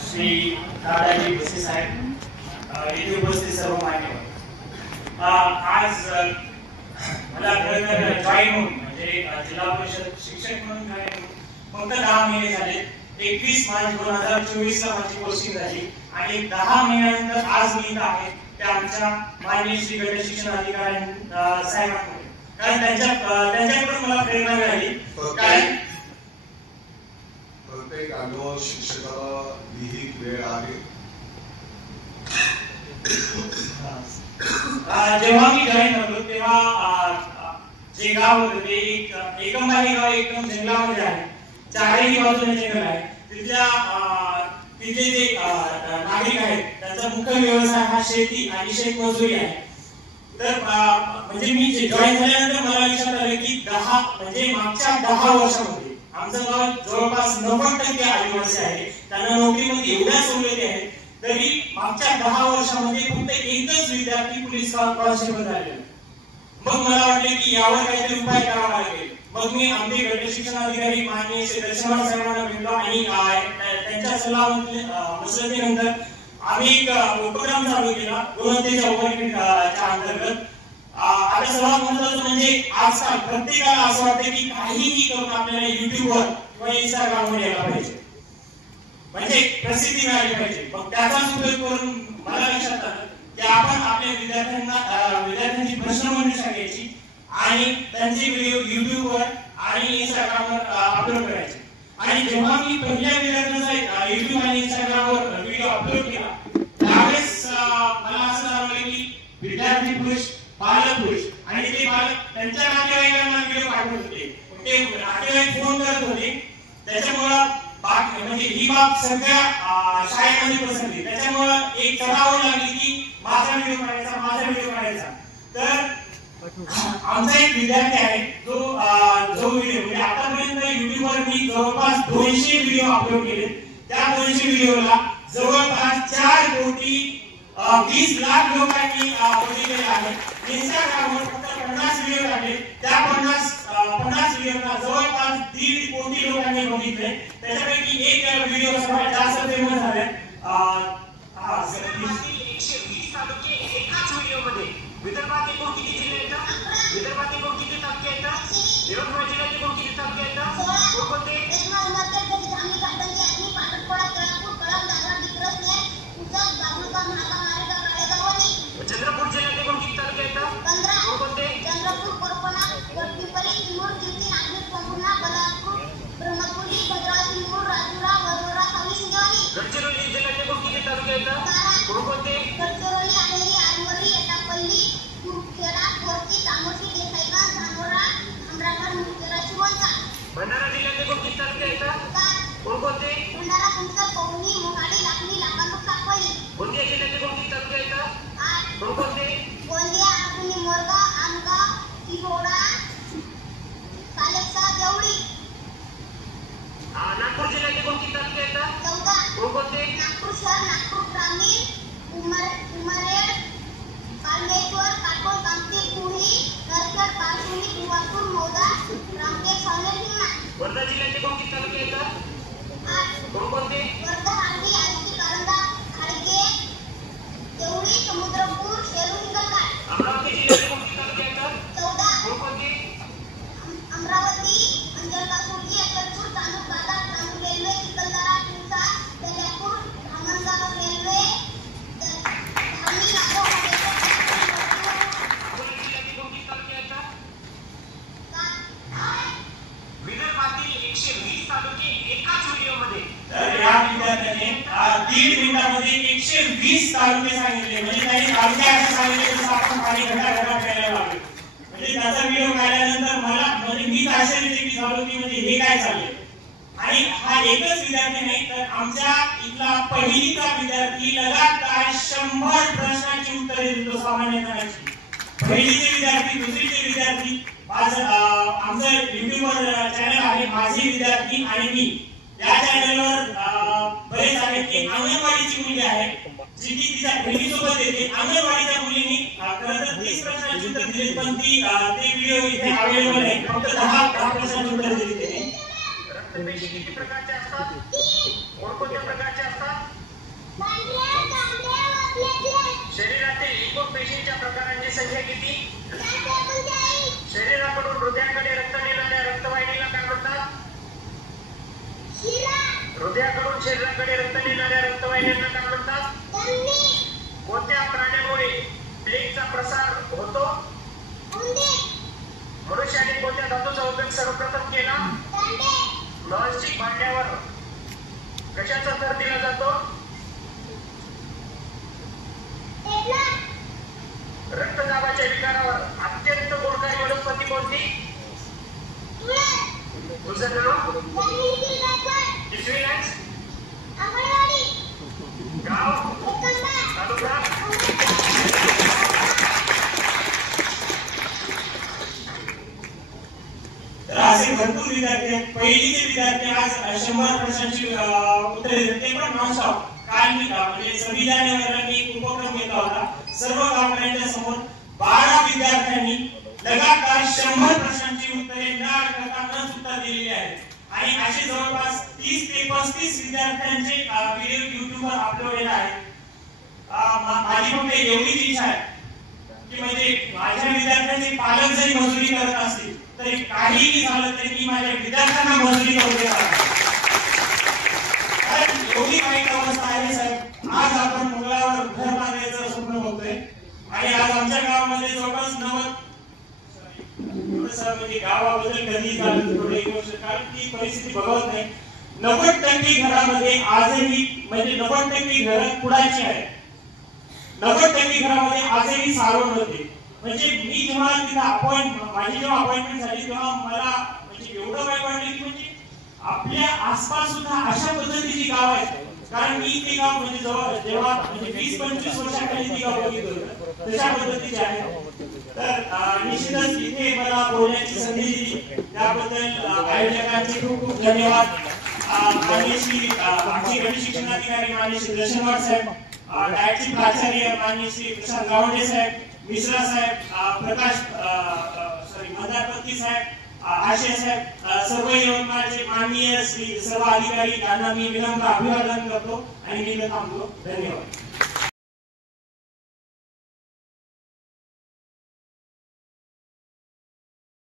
श्री दादाजी भुसे साहेब, येथे उपस्थित सर्व मान्यवर, आज मला खरं जॉईन होऊन म्हणजे जिल्हा परिषद शिक्षक म्हणून जॉईन होऊन फक्त 10 महिने झाले. 21 मार्च 2024 ला माझी पोस्टिंग झाली आणि 10 महिन्यानंतर आज मी इथं आहे ते आमच्या माननीय श्री गट शिक्षण अधिकारी साहेबांकडे, कारण त्यांच्याकडून मला प्रेरणा मिळाली. कारण प्रत्येक अनुभव शिक्षकाला लिहित वेळ आहे. जेव्हा मी जॉईन झालो तेव्हा जे गाव होतं ते एकंबारी गाव एकदम जंगलामध्ये आहे. चारही बाजूने जंगल आहे. तिथले जे नागरिक आहेत त्यांचा मुख्य व्यवसाय हा शेती आणि शेतमजुरी आहे. तर म्हणजे मी जे जॉईन झाल्यानंतर मला लक्षात आलं की म्हणजे मागच्या 10 वर्षामध्ये आमचं गाव जवळपास 90% आदिवासी आहे. त्यांना नोकरीमध्ये एवढ्या सवलती आहेत, तरी मागच्या 10 वर्षामध्ये फक्त एकच विद्यार्थी पोलीस कॉन्स्टेबल झाले. मग मला वाटले की यावर काहीतरी उपाय करावा लागेल. मग मी आमचे गट शिक्षण अधिकारी माननीय श्री दर्शनवार साहेबांना भेटलो आणि त्यांच्या सल्ला मसलतीनंतर आम्ही एक उपक्रम चालू केला गुणवत्तेच्या उपक्रमाच्या अंतर्गत. आता सर्वात महत्त्वाचं म्हणजे आजकाल प्रत्येकाला असं वाटतं की काहीही करून आपल्याला युट्यूबवर किंवा इंस्टाग्रामवर यायला पाहिजे, म्हणजे प्रसिद्धी मिळाली पाहिजे. मग त्याचाच उपयोग करून मला लक्षात आलं की आपण आपल्या विद्यार्थ्यांची प्रश्न मंजुषा घ्यायची आणि त्यांचे व्हिडिओ युट्यूबवर आणि इंस्टाग्रामवर अपलोड करायचे. आणि जेव्हा मी पहिल्या विद्यार्थ्यांचा युट्यूब आणि इंस्टाग्रामवर व्हिडिओ अपलोड केला त्यावेळेस मला असं जाणवलं की विद्यार्थी पुरुष, पालक पुरुष आणि ते पालक त्यांच्या नातेवाईकांना व्हिडिओ पाठवत होते. ते नातेवाईक फोन करत होते. त्याच्यामुळं म्हणजे ही बाब सगळ्या शाळेमध्ये पसरली. त्याच्यामुळं एक चढावड लागली की माझा व्हिडिओ काढायचा. तर आमचा एक विद्यार्थी आहे जो व्हिडिओ म्हणजे आतापर्यंत युट्यूबवर मी जवळपास 200 व्हिडिओ अपलोड केले. त्या 200 व्हिडिओला जवळपास 4 कोटी 20 लाख लोकांनी बघितलेले आहे. इंस्टाग्रामवर फक्त 50 व्हिडिओ टाकले. त्या 50 व्हिडिओला जवळपास 1.5 कोटी लोकांनी बघितले. त्याच्यापैकी एक व्हिडिओ सर्वात जास्त फेमस झाला. 120 तालुके एकाच व्हिडिओमध्ये. विदर्भात एकूण किती जिल्हे येतात? विदर्भात एकूण किती तालुके येतात? यवतमाळ जिल्ह्यात एकूण किती तालुके येतात? कोणते? चंद्रपूर जिल्ह्यात एकूण किती तालुके येतात? 15. कोणते? चंद्रपूर, कोरपणा, गडचिरोली, चिमूर, कीर्ती, नागपूर, पंढरपूर, बदलापूर, ब्रह्मपुरी, भद्रावती, मूळ, राजुरा, वरोरा, सावली, सिंधवानी. गडचिरोली जिल्ह्यात एकूण किती तालुके येतात? कोणते? गडचिरोली, आनेरी, आरमोरी, एटापल्ली, मुखेडा, कोरची, तामोशी, देसाईगंज, धानोरा, अमरागड, मुखेडा, शिवणचा. भंडारा जिल्ह्यात एकूण किती तालुके येतात? कोणते? भंडारा, कुंचल, पवनी, मोहाडी, लाखनी, लाखांदूर, साकोली. गोंदिया जिल्ह्यात एकूण किती तालुके येतात? 8. कोणते? गोंदिया, आकुनी, मोरगाव, आमगाव, तिरोडा, सालेकसा, देवळी. नागपूर जिल्ह्यात एकूण किती तालुके येतात? 14. कोणते? नागपूर शहर, नागपूर ग्रामीण, उमरेड, कालमेश्वर, काटोल, कामठी, कुही, नरखेड, पारसुणी, कुवापूर, मौदा, रामटेक, सावनेर, हिंगणा. वर्धा जिल्ह्यात एकूण किती तालुके येतात? 8. कोणते? वर्धा, आळंदी, आष्टी, कारंजा, खाडगे, देवळी, समुद्रपूर, शेलू, हिंगणघाट. अमरावती जिल्ह्यात एकूण किती तालुके येतात? 14. कोणते? अमरावती, अंजनगाव, अक्कलपूर, तानूर बाजार, तानूर रेल्वे, चिखलदरा, तिवसा, दर्यापूर, धामणगाव रेल्वे, धामणी, नागो, अकोला जिल्ह्यात एकूण किती तालुके येतात? 7. विदर्भातील 120 तालुके एकाच व्हिडिओमध्ये. तर या विद्यार्थ्याने 1.5 मिनिटामध्ये 120 तालुके सांगितले. म्हणजे त्यांनी तालुके असं सांगितले जसं आपण पाणी घटा प्यायला लागलो. म्हणजे त्याचा व्हिडिओ काढल्यानंतर मला म्हणजे मी आश्चर्यचकित झालो की म्हणजे हे काय चाललंय. आणि हा एकच विद्यार्थी नाही तर आमच्या इथला पहिलीचा विद्यार्थी लगातार 100 प्रश्नांची उत्तरे देतो सामान्यपणाची. पहिलीचे विद्यार्थी, दुसरीचे विद्यार्थी, आमचं युट्यूबवर चॅनल आहे माझे विद्यार्थी आणि मी. या चॅनलवर बरेच आहेत की अंगणवाडीची मुली आहे जी की तिच्या बहिणीसोबत येते. अंगणवाडीच्या मुलींनी खरं तर 30 प्रश्नांची उत्तर दिली, पण ते व्हिडिओ इथे अवेलेबल आहे. फक्त 10 प्रश्नांची उत्तर दिली त्यांनी. रक्तपेशी किती प्रकारचे असतात? कोणत्या प्रकारचे असतात? शरीरातील एकूण पेशींच्या प्रकारांची संख्या किती? शरीराकडून हृदयाकडे रक्त नेणाऱ्या रक्तवाहिनीला काय म्हणतात? हृदयाकडून शरीराकडे रक्त नेणाऱ्या रक्तवाहिन्यांना काय म्हणतात? कोणत्या प्राण्यामुळे प्लेगचा प्रसार होतो? मनुष्याने कोणत्या धातूचा उपयोग सर्वप्रथम केला? नॉनस्टिक भांड्यावर कशाचा थर दिला जातो? रक्तदाबाच्या विकारावर अत्यंत गुणकारी वनस्पती कोणती? तुझं नाव? इस्विलन्स गाव तालुका तर असे भरपूर विद्यार्थी आहेत. पहिलीचे विद्यार्थी आज 100 प्रश्नांची उत्तरे देत, ते पण नॉनस्टॉप. काल मी म्हणजे 26 जानेवारीला मी एक उपक्रम केला होता. सर्व गावकऱ्यांच्या समोर 12 विद्यार्थ्यांनी लगातार 100 प्रश्नांची उत्तरे न अडकता न चुकता दिलेली आहेत. आणि असे जवळपास 30 ते 35 विद्यार्थ्यांचे व्हिडिओ युट्यूबवर अपलोडेड आहेत. माझी फक्त एवढीच इच्छा आहे की म्हणजे माझ्या विद्यार्थ्यांचे पालक जरी मजुरी करत असतील तरी काहीही झालं तरी मी माझ्या विद्यार्थ्यांना मजुरी करू देणार. एवढी वाईट अवस्था आहे साहेब. आज आपण मंगळावर घर बांधायचं स्वप्न बघतोय आणि आज आमच्या गावामध्ये जवळपास 90 म्हणजे गावाबद्दल कधी झालं थोडे एक वर्ष कारण ती परिस्थिती बघत नाही. 90% घरामध्ये आजही म्हणजे 90% घरं कुडाची आहेत. 90% घरामध्ये आजही सारवण होते. म्हणजे मी जेव्हा तिथं माझी जेव्हा अपॉइंटमेंट झाली तेव्हा मला म्हणजे एवढं वाईट वाटलं की म्हणजे आपल्या आसपास सुद्धा अशा पद्धतीची गाव आहेत. कारण मी ते गाव म्हणजे जेव्हा म्हणजे 20-25 वर्षाखाली ती गाव बघितलं होतं तशा पद्धतीचे आहे. तर निश्चितच इथे मला बोलण्याची संधी दिली त्याबद्दल आयोजकांचे खूप खूप धन्यवाद. माननीय आमचे गणित शिक्षणाधिकारी माननीय दर्शनवार साहेब, डायटचे प्राचार्य माननीय श्री प्रशांत गावंडे साहेब, मिश्रा साहेब, मंदारपती साहेब, आशय साहेब, सर्व यवतमाळचे माननीय श्री सर्व अधिकारी यांना मी विनम्र अभिवादन करतो आणि मी थांबतो. धन्यवाद.